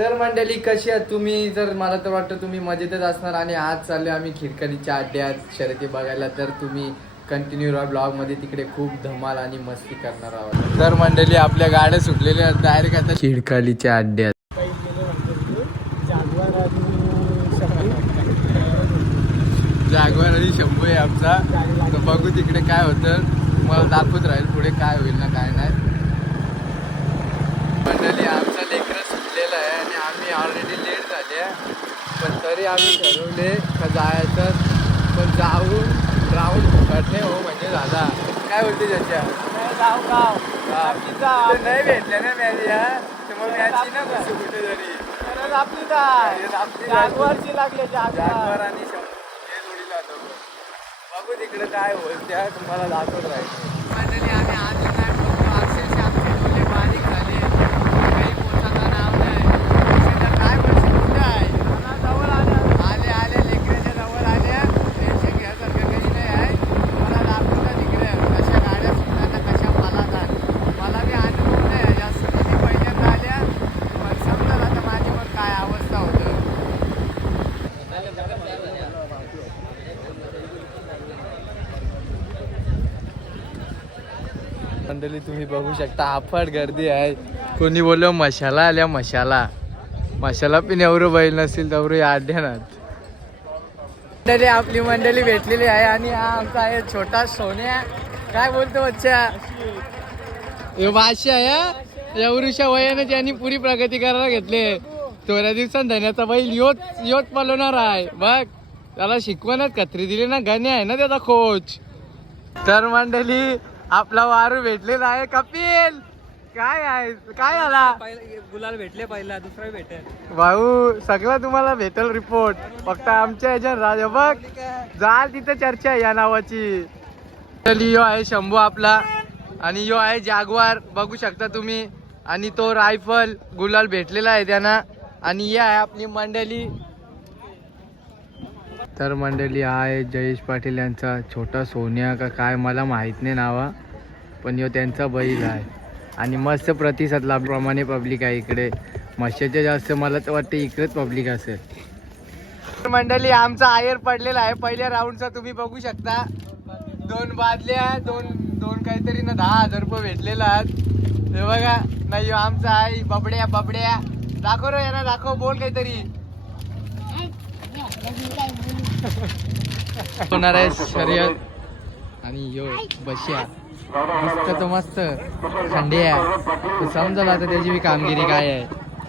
तर मंडळी कशी आहात तुम्ही? जर मला तर वाटतं तुम्ही मजेतच असणार. आणि आज चाललो आम्ही खिरकलीच्या अड्ड्यात शर्यती बघायला. तर तुम्ही कंटिन्यू राहा ब्लॉगमध्ये, तिकडे खूप धमाल आणि मस्ती करणार आहोत. तर मंडळी आपल्या गाड्या सुटलेल्या आहेत डायरेक्ट आता खिरकलीच्या अड्ड्यात. जागवार आणि शंभू आहे आमचा. तर बघू तिकडे काय होतं, मला दाखवत राहील पुढे काय होईल ना काय नाही. मंडळी आमचा लेकरं सुटलेला आहे आणि आम्ही ऑलरेडी लेट झाले, पण तरी आम्ही ठरवले का जायचं. पण जाऊन राऊंड फुकटणे हो म्हणजे दादा काय बोलते त्याच्या नाही भेटले ना मॅच या, तर मग मॅच ना बसू कुठे तरी जागवारची लागले जागवार आणि बघू तिकडे काय होईल त्या तुम्हाला दाखवत राहील. मंडळी आम्ही आज काय बघतो, अक्षरशः आमचे डोळे बारीक झाले, काही पोचायला नाव नाही. काय पैसे कुठे आहे, जवळ आले आले लेकराच्या जवळ आल्या. टेन्शन घ्यासारखं काही नाही आहे. मला दाखवता तिकडे कशा गाड्या सुटतात, कशा पालातात. मला बी अनुभव नाही जास्त, कधी पहिल्यांदा आल्या. पण समजा आता माझी मग काय अवस्था होतं. मंडळी तुम्ही बघू शकता अफाट गर्दी आहे. कोणी बोललं मशाला आल्या, मशाला पण एवढं बैल नसेल तेवढं या अड्ड्यानात. मंडळी आपली मंडळी भेटलेली आहे आणि हा आमचा आहे छोटा सोन्या. काय बोलतो बच्चा, हे बादशाह आहे. एवढ्याशा वयाने ज्यांनी पुरी प्रगती करायला घेतले. थोड्या दिवसांत धन्याचा बैल योत पलवणार आहे बघ. त्याला शिकवणच कत्री दिली ना, गणे आहे ना त्याचा कोच. तर मंडळी आपला वारू भेटलेला आहे. कपिल काय आहे, काय आला गुलाल भेटले, पहिला दुसरा भेटेल भाऊ. सगळं तुम्हाला भेटेल रिपोर्ट. फक्त आमच्या याच्या राजा बघ जाल तिथं चर्चा या नावाची. यो आहे शंभू आपला आणि यो आहे जागवार बघू शकता तुम्ही. आणि तो रायफल गुलाल भेटलेला आहे त्यांना. आणि ही आहे आपली मंडळी. तर मंडळी आहे जयेश पाटील यांचा छोटा सोन्या का काय मला माहीत नाही नावा, पण यो त्यांचा बैल आहे. आणि मस्त प्रतिसाद लाभप्रमाणे पब्लिक आहे इकडे. मशाच्या जास्त मला तर वाटतं इकडेच पब्लिक असेल. मंडळी आमचा आयर पडलेला आहे पहिल्या राऊंडचा, तुम्ही बघू शकता. 2 बादल्या, दोन काहीतरी ना 10,000 रुपये भेटलेला आहेत. हे बघा नाही आमचा आहे बबड्या दाखव रे यांना, दाखव बोल काहीतरी. होणार आहे शर्यत आणि यो बश्या मस्त तो मस्त खंड्या समजलं आता त्याची बी कामगिरी काय आहे.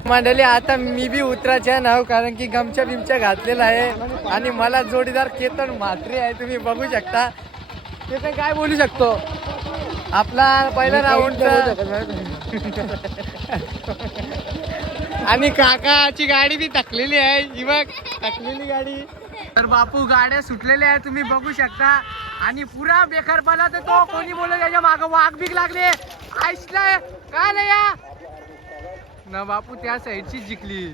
मंडळी आता मी बी उतरायचे नाव, कारण की गमच्या बिमच्या घातलेला आहे. आणि मला जोडीदार केतन म्हात्रे आहे, तुम्ही बघू शकता. केतन काय बोलू शकतो आपला पहिला राऊंडचा. आणि काकाची गाडी बी टाकलेली आहे, ही बघ टाकलेली गाडी. तर बापू गाड्या सुटलेल्या आहेत तुम्ही बघू शकता. आणि पुरा बेकारपणा तर तो कोणी बोलत त्याच्या मागं वाघ बीक लागले ऐसलाय काय नाही या ना. बापू त्या साईडची जिंकली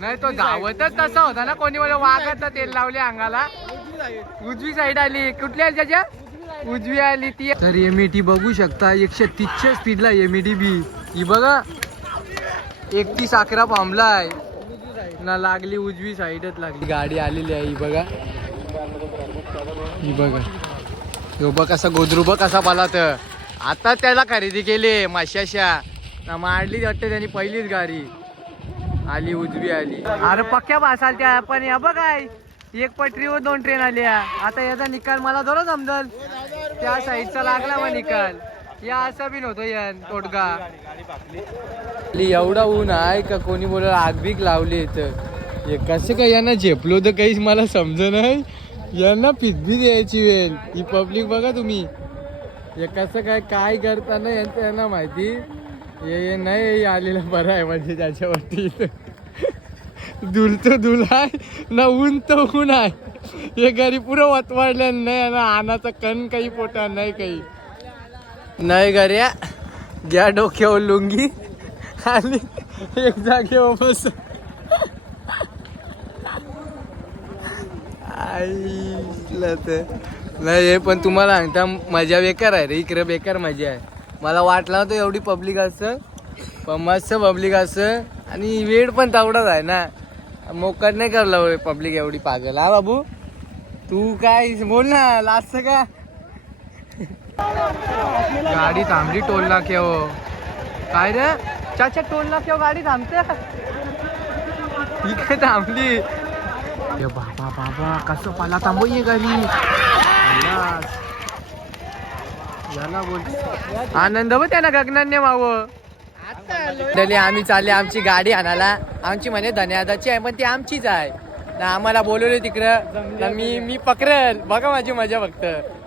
नाही, तो धावतच तसा होता ना. कोणी बोल वाघाचं तेल लावले अंगाला. उजवी साईड आली, कुठल्या त्याच्या उजवी आली ती. तर एमईटी बघू शकता 130 स्पीडला एमईटी बी. ही बघा 31-11 पांबलाय ना, लागली उजवी साईडच लागली. गाडी आलेली आहे ही बघा, ही बघा. यो बघ कसा गोदरूबा कसा पाला. तर आता त्याला खरेदी केली माशाशा ना, मारली वाटते त्यांनी पहिलीच गाडी आली उजवी आली. अरे पक्क्या भासाल त्या. पण या बघाय 1 पटरीवर 2 ट्रेन आल्या. आता याचा निकाल मला थोडं समजल, त्या साईडचा लागला मग निकाल. या असा बी नव्हतो या तोडगा. एवढा ऊन आहे का कोणी बोल आग बीक लावली इथं. कसं काय यांना झेपलो तर काहीच मला समज नाही. यांना पिसबी द्यायची वेळ. ही पब्लिक बघा तुम्ही, कसं काय करताना यांना माहिती. हे नाही आलेलं बरं आहे म्हणजे त्याच्यावरती दुल तो दुल आहे ना, ऊन तो ऊन आहे. हे घरी पुरं वतवाडलं नाही ना, आणाचा कण काही पोटा नाही काही नाही. गर्या घ्या डोक्यावर लुंगी आणि एक जागेवर बस. नाही पण तुम्हाला सांगता मजा बेकार आहे रे, इकडे बेकार मजा आहे. मला वाटलं नव्हतं एवढी पब्लिक असं, पण मस्त पब्लिक असं. आणि वेळ पण तेवढाच आहे ना, मोकाट नाही करलं पब्लिक एवढी पागल. हा बाबू तू काय बोल ना लास्ट का. गाडी थांबली टोल नाक्यावर. काय रे चाचा टोल नाक्यावर गाडी थांबते. ही काय थांबली. बाबा बाबा कसं पाला थांबू ये गाडी. याला बोल आनंद बघ त्यांना गगनान्य मावं. आम्ही चालले आमची गाडी आणायला. आमची म्हणे धन्यवादाची आहे पण ती आमचीच आहे ना. आम्हाला बोलवले तिकडं मी पकडेल. बघा माझी मजा फक्त.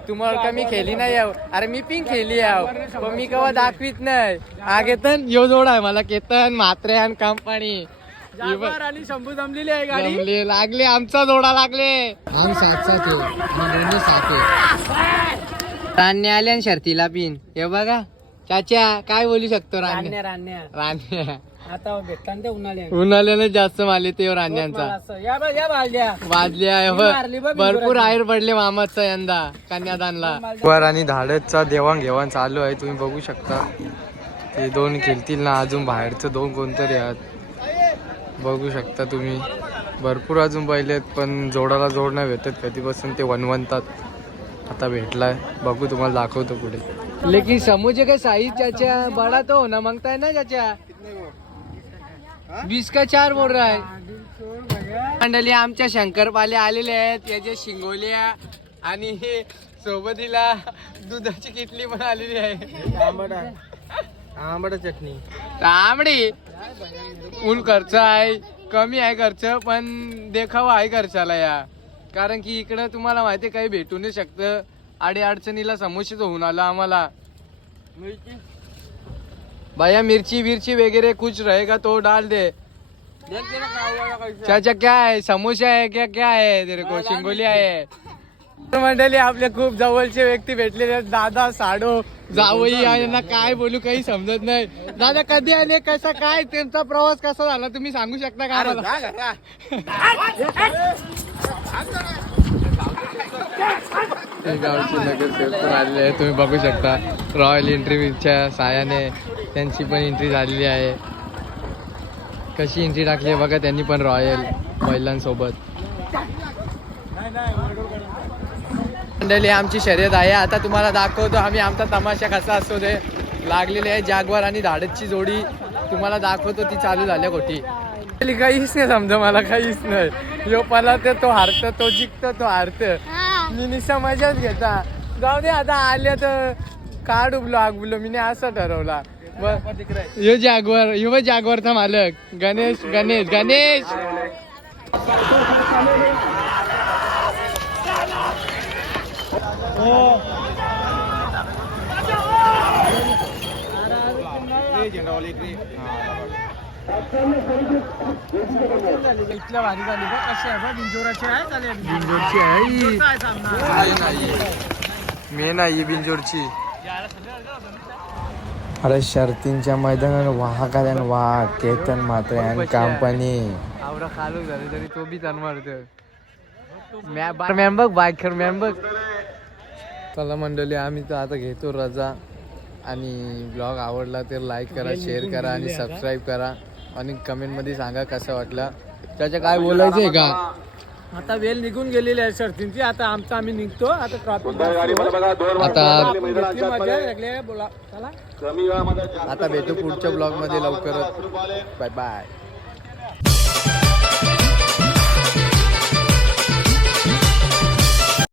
तुम्हाला का मी खेळली नाही याव. अरे मी पिंक खेळली याव पण मी केव्हा दाखवीत नाही. हा केतन यो जोड आहे मला. केतन म्हात्रे आणि कंपनी आणि शंभू जमलेली आहे गाडी. लागले आमचा जोडा लागले. आम्ही साथ दोन्ही साथ रान्या आले आणि शर्तीला पिन. हे बघा चाचा काय बोलू शकतो. रान्या आता भेटला ते उन्हाळ्याने जास्त मारले ते रान्यांचा. वाजल्या भरपूर आहेर पडले मामाचा यंदा कन्यादानला. वर आणि धाडसचा देवाणघेवाण चालू आहे. तुम्ही बघू शकता ते दोन खेळतील ना. अजून बाहेरचं दोन कोणतरी आहेत बघू शकता तुम्ही. भरपूर अजून बैल आहेत पण जोडाला जोड नाही भेटत. कधीपासून ते वनवंतात. आता भेटलाय बघू तुम्हाला दाखवतो पुढे. लेकिन समूचे काय साईज चाचा बडा तो ना मांगताय ना चाचा. 20 का 4 बोल रहा है. मंडळी आमच्या शंकरपाले आलेले आहेत. याचे शिंगोल्या आणि हे सोबतीला दुधाची किटली पण आलेली आहे. आंबट चटणी तांबडी. फुल खर्च आहे. कमी आहे खर्च पण देखावा आहे खर्चाला या. कारण की इकडं तुम्हाला माहिती काही भेटू नाही शकतं. आडी अडचणीला समोसेच होऊन आला आम्हाला. भैया मिर्ची विर्ची वगैरह कुछ रहेगा तो डाल दे. चाचा क्या है समोसा है क्या क्या है तेरे को शिंगोली आहे. मंडळी आपले खूप जवळचे व्यक्ती भेटलेले आहेत. दादा साडो जावई यांना काय बोलू काही समजत नाही. दादा कधी आले कसा काय त्यांचा प्रवास कसा झाला तुम्ही सांगू शकता का आम्हाला? गावचे नगरसेवक आलेले आहे तुम्ही बघू शकता. रॉयल एंट्रीच्या साहाय्याने त्यांची पण एंट्री झालेली आहे. कशी एंट्री टाकली आहे बघा त्यांनी पण रॉयल महिलांसोबत. मंडळी आमची शर्यत आहे. आता तुम्हाला दाखवतो आम्ही आमचा तमाशा कसा असतो ते. लागलेली आहे जागवार आणि धाडसची जोडी. तुम्हाला दाखवतो ती चालू झाल्या खोटी. काहीच नाही समजा मला काहीच नाही. यो पला तो हारत तो जिंकत तो हारत. मी निशा मजाच घेता. जाऊ दे आता आल्या तर का डुबलो आगबुलो मी असं ठरवला. यो जागवार यो जागवारचा मालक गणेश गणेश गणेश. इथल्या भारी झाली बघ कशी आहे. बिंजोराची आहे बिंजोरची आहे. मेन आहे बिंजोरची. अरे शर्तींच्या मैदानात वाहक आल्या वाह. केतन मात्र आणि कंपनी आवडा खालू झाले तरी तो बी तन मारतो. मॅन बघ बायकर मॅन बघ. चला मंडळी आम्ही तर आता घेतो रजा. आणि ब्लॉग आवडला तर लाईक करा शेअर करा आणि सबस्क्राईब करा. आणि कमेंटमध्ये सांगा कसं वाटलं. त्याच्या काय बोलायचं आहे का. आता वेळ निघून गेलेली आहे शर्तींची. आता आम्ही निघतो. आता ट्रॉफिक आता भेटू पुढच्या ब्लॉग मध्ये लवकरच. Bye bye.